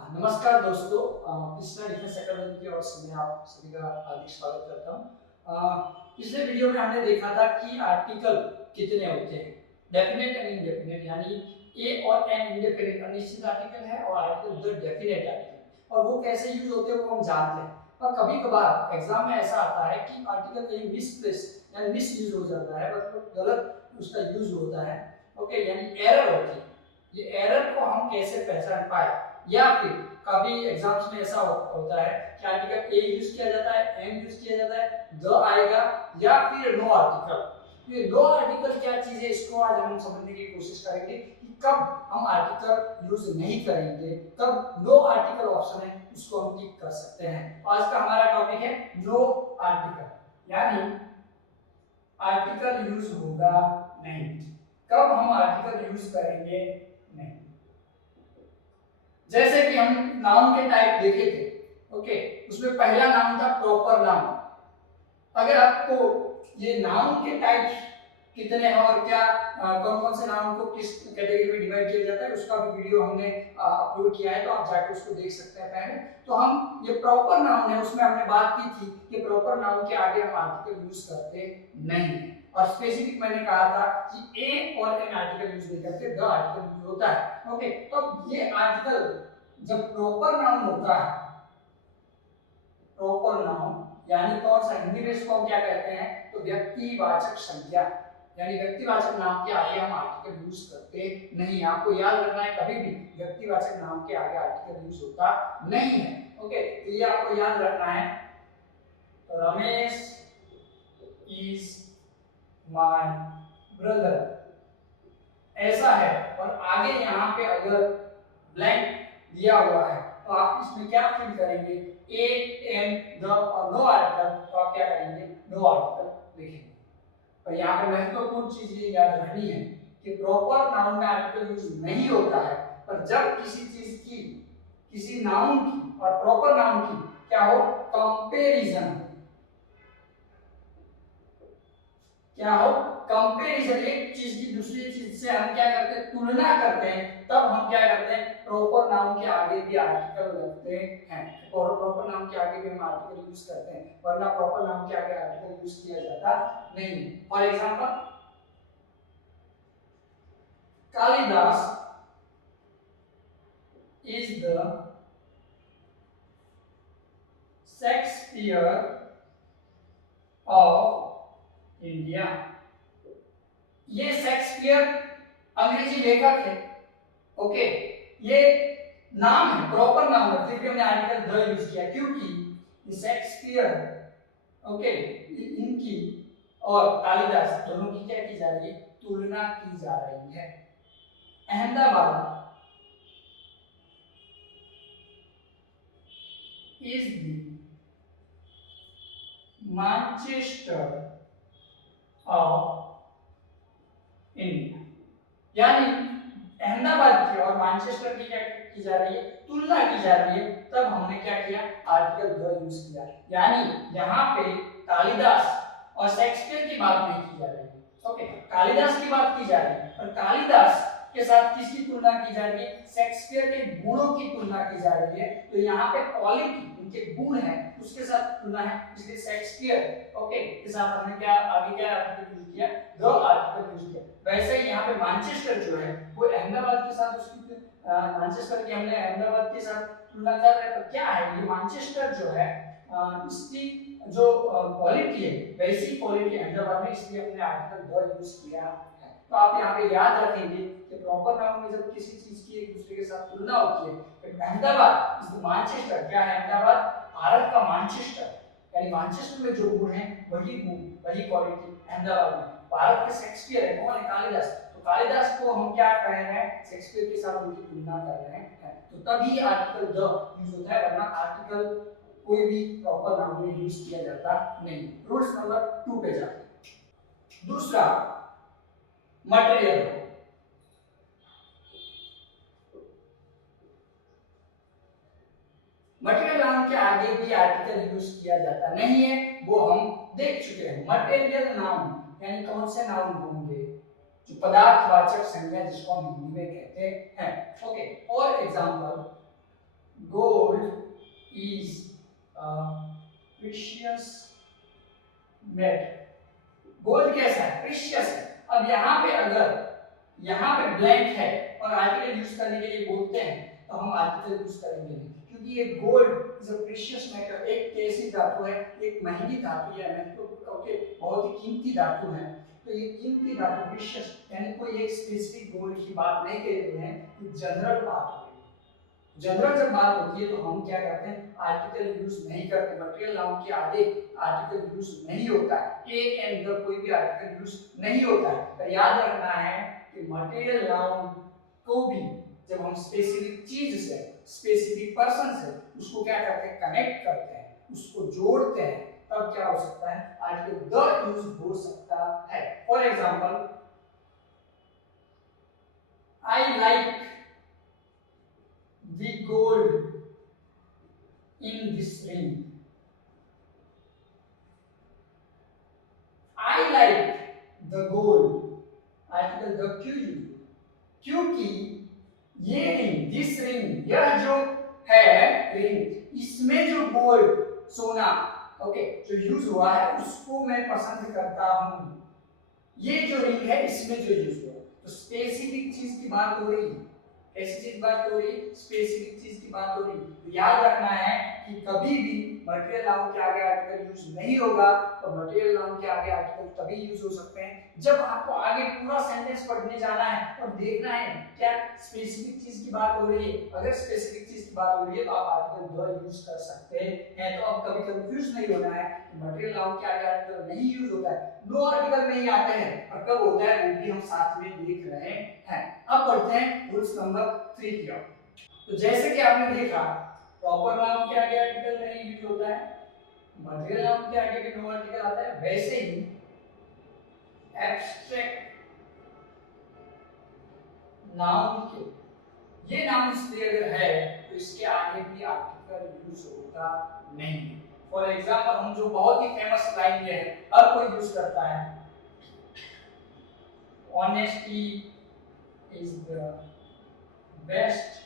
नमस्कार दोस्तों, Krishna defence academy की ओर से मैं आप सभी का हार्दिक स्वागत करता हूँ। पिछले वीडियो में हमने देखा था कि आर्टिकल कितने होते हैं, डेफिनेट एंड इंडेफिनेट, यानी ए और एन इंडेफिनेट अनिश्चित आर्टिकल है और आर्टिकल द डेफिनेट आर्टिकल, और वो कैसे यूज होते हैं वो हम जानते हैं। और कभी कभार एग्जाम में ऐसा आता है कि आर्टिकल कहीं मिसप्लेस यानी मिस यूज हो जाता है, मतलब गलत उसका यूज होता है, ओके, यानी एरर होती है। ये एरर को हम कैसे पहचान पाए, या फिर कभी एग्जाम्स में ऐसा होता है कि आर्टिकल ए यूज किया जाता है, एम यूज किया जाता है, द आएगा, या फिर नो आर्टिकल। ये नो आर्टिकल क्या चीज है, इसको आज हम समझने की कोशिश करेंगे कि कब हम आर्टिकल यूज नहीं करेंगे, कब नो आर्टिकल ऑप्शन है उसको हम टिक कर सकते हैं। आज का हमारा टॉपिक है नो आर्टिकल, यानी आर्टिकल यूज होगा नहीं। कब हम आर्टिकल यूज करेंगे नहीं। जैसे कि हम नाउन के टाइप देखे थे, ओके, उसमें पहला नाउन था प्रॉपर नाउन। अगर आपको ये नाउन के टाइप कितने हैं और क्या कौन कौन से नाउन को किस कैटेगरी में डिवाइड किया जाता है उसका भी वीडियो हमने अपलोड किया है, तो आप जाकर उसको देख सकते हैं पहले। तो हम ये प्रॉपर नाउन है उसमें हमने बात की थी कि प्रॉपर नाउन के आगे हम आर्टिकल यूज करते नहीं, और स्पेसिफिक मैंने कहा था कि ए और एन आर्टिकल यूज नहीं करते, द आर्टिकल यूज होता है, ओके। तो ये आर्टिकल जब प्रॉपर नाउन होता है, प्रॉपर नाउन यानी कौन सा, हिंदी में इसको हम क्या कहते हैं, तो व्यक्तिवाचक संज्ञा, यानी व्यक्तिवाचक नाम के आगे हम आर्टिकल यूज करते नहीं। आपको याद रखना है कभी भी व्यक्तिवाचक नाम के आगे आर्टिकल यूज होता नहीं है, ओके। तो ये आपको याद रखना है। रमेश इज माय ब्रदर ऐसा है, और आगे यहाँ पे अगर ब्लैंक दिया हुआ है तो आप इसमें क्या फिल करेंगे, ए एम द और नो आर्टिकल, तो आप क्या करेंगे, नो आर्टिकल लिखेंगे। और यहाँ पे महत्वपूर्ण चीज ये याद रखनी है कि प्रॉपर नाउन में आर्टिकल यूज नहीं होता है, पर जब किसी चीज की, किसी नाउन की और प्रॉपर नाउन की क्या हो, कंपैरिजन, क्या हो, कंपैरिजन, एक चीज की दूसरी चीज से हम क्या करते हैं, तुलना करते हैं, तब हम क्या करते हैं, प्रॉपर नाउन के आगे भी आर्टिकल रखते हैं, और प्रॉपर नाउन के आगे भी हम आर्टिकल यूज करते हैं, वरना प्रॉपर नाउन के आगे आर्टिकल यूज किया जाता नहीं। For example, Kalidas is the Shakespeare of India. ये शेक्सपियर अंग्रेजी लेखक है, ओके, ये नाम है, प्रॉपर नाम है, फिर भी हमने आर्टिकल द यूज किया क्योंकि शेक्सपियर, ओके, इनकी और कालिदास दोनों की क्या की जा रही है, तुलना की जा रही है। Ahmedabad is the Manchester of India, यानी अहमदाबाद की और मैनचेस्टर की क्या की जा रही है, तुलना की जा रही है, तब हमने क्या किया, आर्टिकल द यूज किया। यानी यहाँ पे कालिदास और शेक्सपियर की बात नहीं की जा रही है, ओके, कालिदास की बात की जा रही है, और कालिदास के साथ किसकी तुलना की जा रही है, शेक्सपियर के गुणों की तुलना की जा रही है। तो यहाँ पे क्वालिटी, उनके गुण है, उसके साथ तुलना है, इसलिए शेक्सपियर, ओके, के साथ हमने क्या आगे क्या आर्टिकल यूज किया, द आर्टिकल यूज किया। वैसे ही यहाँ पे मैनचेस्टर जो है वो अहमदाबाद के साथ उसकी मैनचेस्टर की हमने अहमदाबाद के साथ तुलना कर रहे हैं, तो क्या है ये मैनचेस्टर जो है इसकी जो क्वालिटी है वैसी क्वालिटी अहमदाबाद में, इसलिए हमने आर्टिकल द यूज किया है। तो आप यहाँ पे याद रखेंगे कि प्रॉपर नाउन में जब किसी चीज की एक दूसरे के साथ तुलना होती है, अहमदाबाद इज मैनचेस्टर, क्या है अहमदाबाद, भारत का मैनचेस्टर, यानी मैनचेस्टर में जो गुण है वही गुण वही क्वालिटी अहमदाबाद में। भारत के शेक्सपियर है, कौन है, कालिदास, तो कालिदास को हम क्या कर रहे हैं, शेक्सपियर के साथ उनकी तुलना कर रहे हैं, तो तभी आर्टिकल द यूज होता है, वरना आर्टिकल कोई भी प्रॉपर नाउन में यूज किया जाता नहीं। रूल्स नंबर 2 पे जाते। दूसरा, मटेरियल, मटेरियल नाउन के आगे भी आर्टिकल यूज किया जाता नहीं है, वो हम देख चुके हैं। मटेरियल नाउन यानी कौन से नाउन होंगे, जो पदार्थवाचक संज्ञा जिसको हम हिंदी में कहते हैं, okay. For example, gold is precious metal. Gold कैसा है? प्रीशियस है। अब यहाँ पे अगर यहाँ पे ब्लैंक है और आर्टिकल यूज करने के लिए बोलते हैं तो हम आर्टिकल यूज करेंगे नहीं, क्योंकि ये gold is a precious metal, एक ऐसी धातु है, एक महंगी धातु है, ओके, बहुत ही कीमती धातु है। तो ये कीमती धातु प्रीशियस, यानी कोई एक स्पेसिफिक गोल्ड की बात नहीं कर रहे हैं, ये जनरल बात है। जनरल जब बात होती है तो हम क्या करते हैं, आर्टिकल यूज नहीं करते, मटेरियल नाउन के आगे आर्टिकल यूज नहीं होता है, ए एंड द कोई भी आर्टिकल यूज नहीं होता है। तो याद रखना है कि मटेरियल नाउन को भी जब हम स्पेसिफिक चीज से, स्पेसिफिक पर्सन से उसको क्या करते हैं, कनेक्ट करते हैं, उसको जोड़ते हैं, तब क्या हो सकता है, आर्टिकल द यूज हो सकता है। For example, I like the gold in this ring. I like the gold, article the क्यों यूज, क्योंकि ये रिंग, दिस रिंग, यह जो है रिंग, इसमें जो गोल्ड, सोना, ओके, जो यूज हुआ है उसको मैं पसंद करता हूं। ये जो रिंग है इसमें जो यूज हुआ, तो स्पेसिफिक चीज की बात हो रही है, ऐसी चीज बात हो रही, स्पेसिफिक चीज की बात हो रही। तो याद रखना है कि कभी भी मटेरियल नाउन के आगे आर्टिकल यूज नहीं होगा, तो मटेरियल नाउन के आगे आर्टिकल तभी यूज हो सकते हैं जब आपको आगे पूरा सेंटेंस पढ़ने जाना है और देखना है क्या स्पेसिफिक चीज की बात हो रही है। अगर स्पेसिफिक चीज की बात हो रही है तो आप आर्टिकल द यूज कर सकते हैं। तो अब कभी कंफ्यूज नहीं होना है, मटेरियल नाउन के आगे आर्टिकल नहीं यूज होता है, नो आर्टिकल नहीं आते हैं, और कब होता है वो भी हम साथ में देख रहे हैं। अब बढ़ते हैं रूल्स नंबर 3 की ओर। तो जैसे कि आपने देखा, प्रॉपर नाउन के आगे आर्टिकल नहीं यूज होता है, मटेरियल नाउन के आगे भी नो आर्टिकल आता है, वैसे ही एब्स्ट्रैक्ट नाउन के, ये नाउन से अगर है तो इसके आगे भी आर्टिकल यूज होता नहीं। फॉर एग्जांपल, हम जो बहुत ही फेमस लाइन है हर कोई यूज करता है, honesty is the best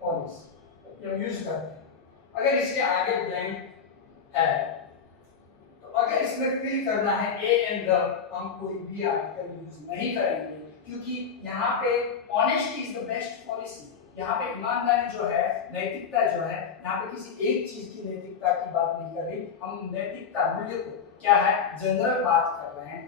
policy, ये यूज करते हैं। अगर इसके आगे ब्लैंक है तो अगर इसमें फिल करना है ए एंड द, हम कोई भी आर्टिकल यूज नहीं करेंगे, क्योंकि यहाँ पे honesty is the best policy, यहाँ पे ईमानदारी जो है, नैतिकता जो है, यहाँ पे किसी एक चीज की नैतिकता की बात नहीं कर रही, हम नैतिकता मूल्य को क्या है, जनरल बात कर रहे हैं।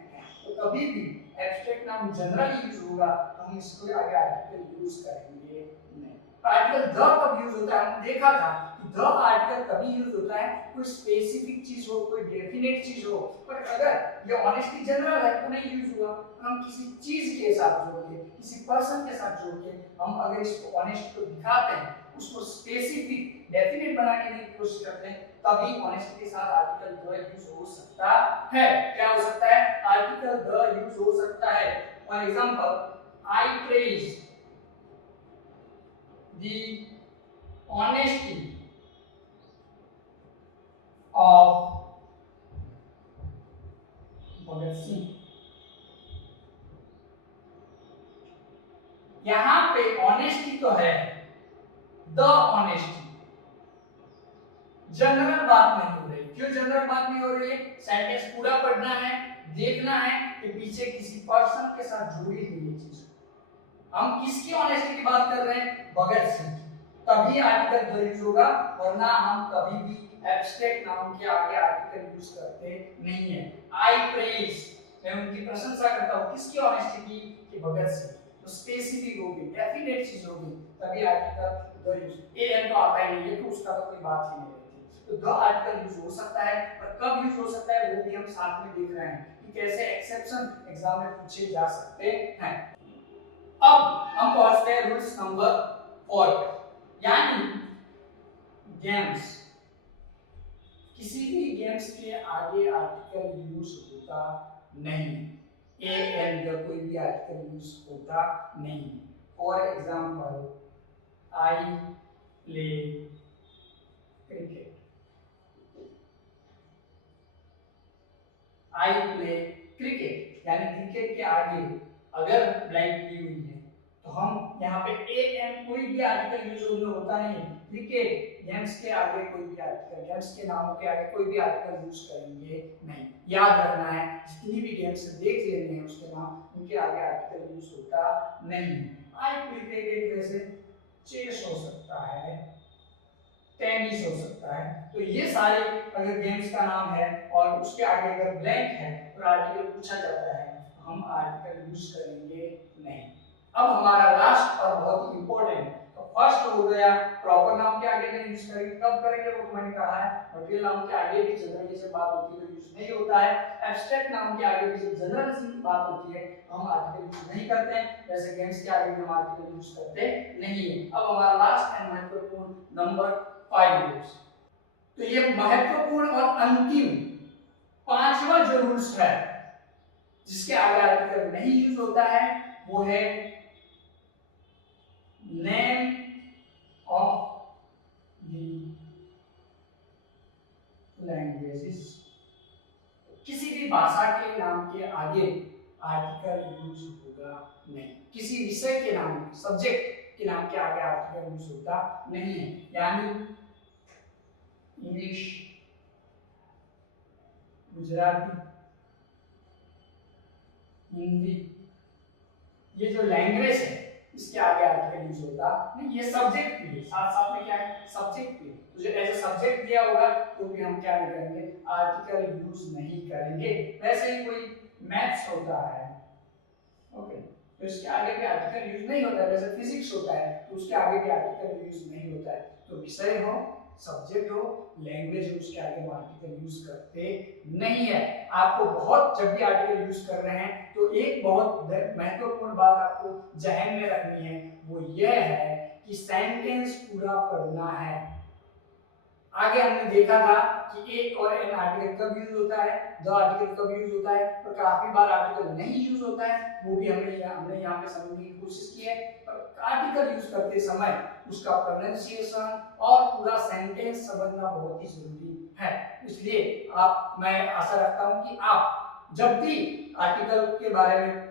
तो कभी भी एब्स्ट्रैक्ट नाउन जनरल यूज होगा तो हम इसको आगे आर्टिकल यूज करेंगे नहीं। आर्टिकल द कब यूज होता है, हमने देखा था कि द आर्टिकल तभी यूज होता है कोई स्पेसिफिक चीज हो, कोई डेफिनेट चीज हो, पर अगर ये ऑनेस्टी जनरल है तो नहीं यूज हुआ। हम किसी चीज के साथ जोड़ के, किसी पर्सन के साथ जोड़ के हम अगर इसको ऑनेस्ट को दिखाते हैं, उसको स्पेसिफिक डेफिनेट बनाने की कोशिश करते हैं, तभी ऑनेस्टी के साथ आर्टिकल द यूज हो सकता है। क्या हो सकता है, आर्टिकल द यूज हो सकता है। For example, I praise the honesty of Bhagat Singh. यहां पे ऑनेस्टी तो है, द ऑनेस्टी, जनरल बात नहीं हो रही। क्यों जनरल बात नहीं हो रही है, सेंटेंस पूरा पढ़ना है, देखना है कि पीछे किसी पर्सन के साथ जुड़ी हुई चीज। हम किसकी ऑनेस्टी की बात कर रहे हैं, भगत सिंह, तभी आर्टिकल द यूज होगा, वरना हम कभी भी एब्स्ट्रैक्ट नाउन के आगे आर्टिकल यूज करते नहीं है। आई प्रेज, मैं उनकी प्रशंसा करता हूं, किसकी ऑनेस्टी की, कि भगत सिंह। तो स्पेसिफिक होगी, डेफिनेट चीज होगी, तभी article the use. A an तो आता ही नहीं है तो उसका तो कोई बात ही नहीं रहती। तो द आर्टिकल यूज हो सकता है, पर कब यूज हो सकता है वो भी हम साथ में देख रहे हैं कि कैसे एक्सेप्शन एग्जाम में पूछे जा सकते हैं। अब हम पहुंचते हैं रूल्स नंबर 4, यानी गेम्स। किसी भी गेम्स के आगे आर्टिकल यूज होता नहीं, ए एंड द कोई भी आर्टिकल यूज होता नहीं। For example, I play cricket, I play cricket, यानी क्रिकेट के आगे अगर ब्लैंक दी हुई है तो हम यहाँ पे ए एम कोई भी आर्टिकल यूज होता नहीं। क्रिकेट गेम्स के आगे कोई भी आर्टिकल, गेम्स के नामों के आगे कोई भी आर्टिकल यूज करेंगे नहीं। याद रखना है, जितनी भी गेम्स देख लेने हैं उसके नाम, उनके आगे आर्टिकल यूज होता नहीं। आई क्रिकेट वैसे चेस हो सकता है, टेनिस हो सकता है। तो ये सारे अगर गेम्स का नाम है और उसके आगे अगर ब्लैंक है और आर्टिकल पूछा जाता है, तो हम आर्टिकल यूज करेंगे नहीं। अब हमारा लास्ट और बहुत ही इंपॉर्टेंट, तो फर्स्ट हो गया प्रॉपर नाउन के आगे नहीं यूज करेंगे। कब करेंगे वो तो मैंने कहा है, मटेरियल नाउन के आगे भी जनरली से बात होती है तो यूज नहीं होता है। एब्स्ट्रैक्ट नाउन के आगे भी जब जनरल सी बात होती है हम आर्टिकल यूज नहीं करते हैं। वैसे गेम्स के आगे भी हम आर्टिकल यूज करते नहीं है। अब हमारा लास्ट एंड महत्वपूर्ण नंबर 5 तो ये महत्वपूर्ण और अंतिम पांचवा जो रूल्स है जिसके आगे आर्टिकल नहीं यूज होता है वो है नेम ऑफ द लैंग्वेजेस। किसी भी भाषा के नाम के आगे आर्टिकल यूज होगा नहीं। किसी विषय के नाम, सब्जेक्ट के नाम के आगे आर्टिकल यूज होता नहीं है। यानी इंग्लिश, गुजराती, हिंदी, ये जो लैंग्वेज है इसके आगे आर्टिकल यूज होता नहीं। ये सब्जेक्ट भी है, साथ साथ में क्या है, सब्जेक्ट भी। तो जो एज ए सब्जेक्ट दिया होगा तो भी हम क्या नहीं करेंगे, आर्टिकल यूज नहीं करेंगे। वैसे ही कोई मैथ्स होता है, ओके, तो इसके आगे भी आर्टिकल यूज नहीं होता है। जैसे फिजिक्स होता है तो उसके आगे भी आर्टिकल यूज नहीं होता है। तो विषय हो, सब्जेक्ट हो, लैंग्वेज हो, उसके आगे हम आर्टिकल यूज करते नहीं है। आपको बहुत, जब भी आर्टिकल यूज कर रहे हैं तो एक बहुत महत्वपूर्ण बात आपको जहन में रखनी है, वो यह है कि सेंटेंस पूरा पढ़ना है। आगे हमने देखा था कि ए और एन आर्टिकल कब यूज होता है, द आर्टिकल कब यूज होता है, और काफी बार आर्टिकल नहीं यूज होता है, वो भी हमने यहाँ पे समझने की कोशिश की है। पर आर्टिकल यूज करते समय उसका प्रोनाउंसिएशन और पूरा सेंटेंस समझना बहुत ही जरूरी है। इसलिए मैं आशा रखता हूँ कि आप जब भी आर्टिकल के बारे में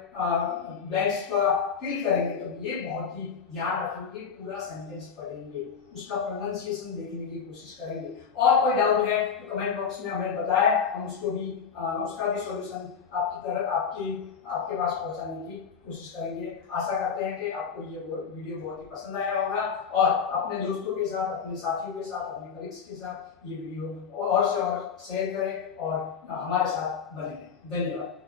ब्लैंक्स का फिल करेंगे तो ये बहुत ही ध्यान रखेंगे, पूरा सेंटेंस पढ़ेंगे, उसका प्रोनाउंसिएशन देखने की कोशिश करेंगे। और कोई डाउट है तो कमेंट बॉक्स में हमें बताएं, हम उसको भी उसका भी सॉल्यूशन आपके पास पहुंचाने की कोशिश करेंगे। आशा करते हैं कि आपको ये वीडियो बहुत ही पसंद आया होगा और अपने दोस्तों के साथ, अपने साथियों के साथ, अपने कलीग्स के साथ ये वीडियो और से और शेयर करें और हमारे साथ बने रहें। धन्यवाद।